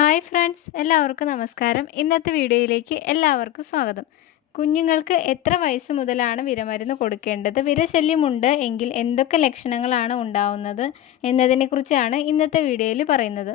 Hi friends എല്ലാവർക്കും നമസ്കാരം. ഇന്നത്തെ വീഡിയോയിലേക്ക് എല്ലാവർക്കും സ്വാഗതം. കുഞ്ഞുങ്ങൾക്ക് എത്ര വയസ്സ് മുതലാണ് വിരമരുന്ന് കൊടുക്കേണ്ടത്? വിരശല്യമുണ്ട് എങ്കിൽ എന്തൊക്കെ ലക്ഷണങ്ങളാണ് ഉണ്ടാവുന്നത് എന്നതിനെക്കുറിച്ചാണ് ഇന്നത്തെ വീഡിയോയിൽ പറയുന്നത്.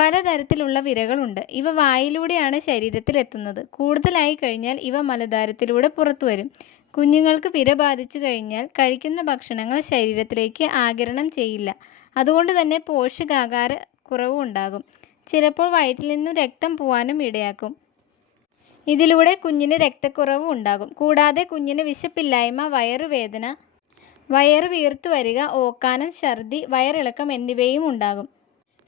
പലതരത്തിലുള്ള വിരകളുണ്ട്. ഇവ വായിലൂടെയാണ് ശരീരത്തിൽ എത്തുന്നത് കൂടുതലായി കഴിഞ്ഞാൽ ഇവ മലദ്വാരത്തിലൂടെ പുറത്തു വരും. കുഞ്ഞുങ്ങൾക്ക് വിര ബാധിച്ചു കഴിഞ്ഞാൽ കഴിക്കുന്ന ഭക്ഷണങ്ങൾ ശരീരത്തിലേക്ക് ആകിരണം ചെയ്യില്ല. അതുകൊണ്ട് തന്നെ പോഷകാഹാര കുറവും ഉണ്ടാകും ചിലപ്പോൾ വയറ്റിൽ നിന്നും രക്തം പോവാനും ഇടയാക്കും. ഇതിലൂടെ കുഞ്ഞിന് രക്തക്കുറവ് ഉണ്ടാകും. കൂടാതെ കുഞ്ഞിന് വിശപ്പില്ലായ്മ വയറുവേദന വയറ് വീർത്തു വരിക ഓക്കാനം ഛർദി വയറിളക്കം എന്നിവയും ഉണ്ടാകും.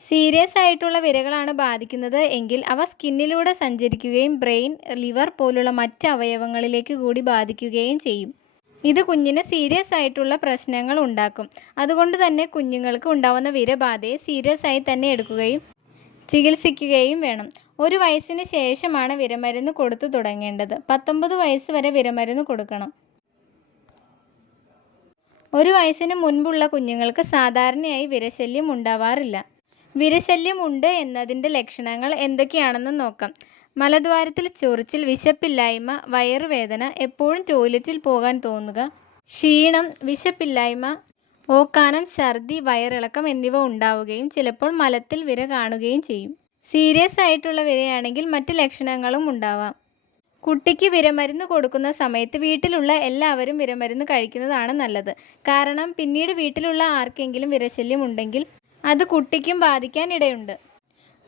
സീരിയസ് ആയിട്ടുള്ള വിരകളാണ് ബാധിക്കുന്നത് എങ്കിൽ അവ സ്കിന്നിലൂടെ സഞ്ചരിക്കുകയും ബ്രെയിൻ ലിവർ പോലുള്ള മറ്റ് അവയവങ്ങളിലേക്ക് കൂടി ബാധിക്കുകയും ചെയ്യും. ഇത് കുഞ്ഞിന് സീരിയസ് ആയിട്ടുള്ള പ്രശ്നങ്ങൾ ഉണ്ടാക്കും. അതുകൊണ്ട് തന്നെ കുഞ്ഞുങ്ങൾക്ക് ഉണ്ടാവുന്ന വിരബാധയെ സീരിയസ് ആയി തന്നെ എടുക്കുകയും ചികിത്സിക്കുകയും വേണം. ഒരു വയസ്സിന് ശേഷമാണ് വിരമരുന്ന് കൊടുത്തു തുടങ്ങേണ്ടത്. പത്തൊമ്പത് വയസ്സ് വരെ വിരമരുന്ന് കൊടുക്കണം. ഒരു വയസ്സിന് മുൻപുള്ള കുഞ്ഞുങ്ങൾക്ക് സാധാരണയായി വിരശല്യം ഉണ്ടാവാറില്ല. വിരശല്യം ഉണ്ട് എന്നതിന്റെ ലക്ഷണങ്ങൾ എന്തൊക്കെയാണെന്ന് നോക്കാം. മലദ്വാരത്തിൽ ചൊറിച്ചിൽ വിശപ്പില്ലായ്മ വയറുവേദന എപ്പോഴും ടോയ്ലറ്റിൽ പോകാൻ തോന്നുക ക്ഷീണം വിശപ്പില്ലായ്മ ഓക്കാനം ഛർദി വയറിളക്കം എന്നിവ ഉണ്ടാവുകയും ചിലപ്പോൾ മലത്തിൽ വിര കാണുകയും ചെയ്യും. സീരിയസ് ആയിട്ടുള്ള വിരയാണെങ്കിൽ മറ്റ് ലക്ഷണങ്ങളും ഉണ്ടാവാം. കുട്ടിക്ക് വിരമരുന്ന് കൊടുക്കുന്ന സമയത്ത് വീട്ടിലുള്ള എല്ലാവരും വിരമരുന്ന് കഴിക്കുന്നതാണ് നല്ലത്. കാരണം പിന്നീട് വീട്ടിലുള്ള ആർക്കെങ്കിലും വിരശല്യം ഉണ്ടെങ്കിൽ അത് കുട്ടിക്കും ബാധിക്കാൻ ഇടയുണ്ട്.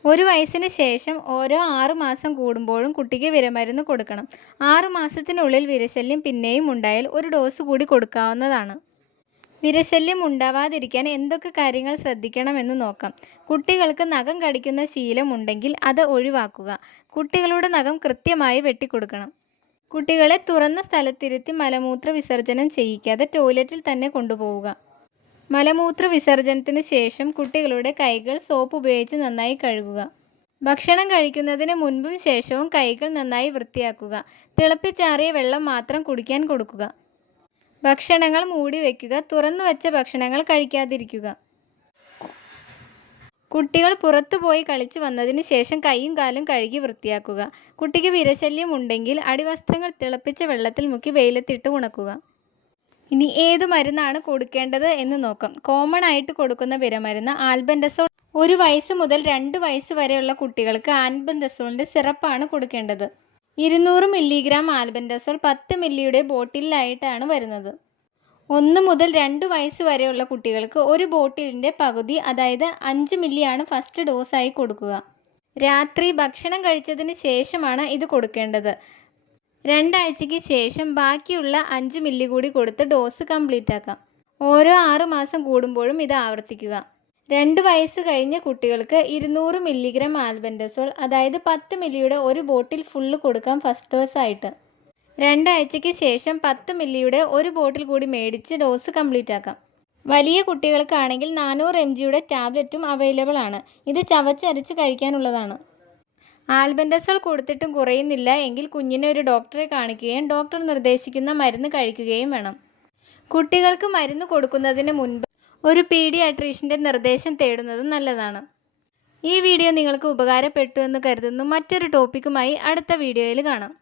ഒരു വയസ്സിന് ശേഷം ഓരോ ആറു മാസം കൂടുമ്പോഴും കുട്ടിക്ക് വിരമരുന്ന് കൊടുക്കണം. ആറു മാസത്തിനുള്ളിൽ വിരശല്യം പിന്നെയും ഉണ്ടായാൽ ഒരു ഡോസ് കൂടി കൊടുക്കാവുന്നതാണ്. വിരശല്യം ഉണ്ടാവാതിരിക്കാൻ എന്തൊക്കെ കാര്യങ്ങൾ ശ്രദ്ധിക്കണമെന്ന് നോക്കാം. കുട്ടികൾക്ക് നഖം കടിക്കുന്ന ശീലം ഉണ്ടെങ്കിൽ അത് ഒഴിവാക്കുക. കുട്ടികളുടെ നഖം കൃത്യമായി വെട്ടിക്കൊടുക്കണം. കുട്ടികളെ തുറന്ന സ്ഥലത്തിരുത്തി മലമൂത്ര വിസർജനം ചെയ്യിക്കാതെ ടോയ്ലറ്റിൽ തന്നെ കൊണ്ടുപോവുക. മലമൂത്ര വിസർജനത്തിന് ശേഷം കുട്ടികളുടെ കൈകൾ സോപ്പ് ഉപയോഗിച്ച് നന്നായി കഴുകുക. ഭക്ഷണം കഴിക്കുന്നതിന് മുൻപും ശേഷവും കൈകൾ നന്നായി വൃത്തിയാക്കുക. തിളപ്പിച്ചാറിയ വെള്ളം മാത്രം കുടിക്കാൻ കൊടുക്കുക. ഭക്ഷണങ്ങൾ മൂടി വയ്ക്കുക തുറന്നു വച്ച ഭക്ഷണങ്ങൾ കഴിക്കാതിരിക്കുക. കുട്ടികൾ പുറത്തു പോയി കളിച്ചു വന്നതിന് ശേഷം കൈയും കാലും കഴുകി വൃത്തിയാക്കുക. കുട്ടിക്ക് വിരശല്യം ഉണ്ടെങ്കിൽ അടിവസ്ത്രങ്ങൾ തിളപ്പിച്ച വെള്ളത്തിൽ മുക്കി വെയിലത്തിട്ട് ഉണക്കുക. ഇനി ഏത് മരുന്നാണ് കൊടുക്കേണ്ടത് എന്ന് നോക്കാം. കോമൺ ആയിട്ട് കൊടുക്കുന്ന വിരമരുന്ന് ആൽബൻഡസോൾ. ഒരു വയസ്സ് മുതൽ രണ്ട് വയസ്സ് വരെയുള്ള കുട്ടികൾക്ക് ആൽബൻഡസോളിന്റെ സിറപ്പാണ് കൊടുക്കേണ്ടത്. ഇരുന്നൂറ് മില്ലിഗ്രാം ആൽബൻഡസോൾ പത്ത് മില്ലിയുടെ ബോട്ടിലായിട്ടാണ് വരുന്നത്. ഒന്ന് മുതൽ രണ്ട് വയസ്സ് വരെയുള്ള കുട്ടികൾക്ക് ഒരു ബോട്ടിലിന്റെ പകുതി അതായത് അഞ്ച് മില്ലിയാണ് ഫസ്റ്റ് ഡോസായി കൊടുക്കുക. രാത്രി ഭക്ഷണം കഴിച്ചതിന് ശേഷമാണ് ഇത് കൊടുക്കേണ്ടത്. രണ്ടാഴ്ചയ്ക്ക് ശേഷം ബാക്കിയുള്ള അഞ്ച് മില്ലി കൂടി കൊടുത്ത് ഡോസ് കംപ്ലീറ്റ് ആക്കാം ഓരോ ആറ് മാസം കൂടുമ്പോഴും ഇത് ആവർത്തിക്കുക. രണ്ട് വയസ്സ് കഴിഞ്ഞ കുട്ടികൾക്ക് ഇരുന്നൂറ് മില്ലിഗ്രാം ആൽബൻഡസോൾ അതായത് പത്ത് മില്ലിയുടെ ഒരു ബോട്ടിൽ ഫുള്ള് കൊടുക്കാം ഫസ്റ്റ് ഡോസ് ആയിട്ട് രണ്ടാഴ്ചയ്ക്ക് ശേഷം പത്ത് മില്ലിയുടെ ഒരു ബോട്ടിൽ കൂടി മേടിച്ച് ഡോസ് കംപ്ലീറ്റ് ആക്കാം. വലിയ കുട്ടികൾക്കാണെങ്കിൽ നാനൂറ് എം ജിയുടെ ടാബ്ലറ്റും അവൈലബിൾ ആണ്. ഇത് ചവച്ചരച്ച് കഴിക്കാനുള്ളതാണ്. ആൽബൻഡസോൾ കൊടുത്തിട്ടും കുറയുന്നില്ല. എങ്കിൽ കുഞ്ഞിനെ ഒരു ഡോക്ടറെ കാണിക്കുകയും ഡോക്ടർ നിർദ്ദേശിക്കുന്ന മരുന്ന് കഴിക്കുകയും വേണം. കുട്ടികൾക്ക് മരുന്ന് കൊടുക്കുന്നതിന് മുൻപ് ഒരു പീഡിയാട്രീഷ്യന്റെ നിർദ്ദേശം തേടുന്നത് നല്ലതാണ്. ഈ വീഡിയോ നിങ്ങൾക്ക് ഉപകാരപ്പെട്ടു എന്ന് കരുതുന്നു. മറ്റൊരു ടോപ്പിക്കുമായി അടുത്ത വീഡിയോയിൽ കാണാം.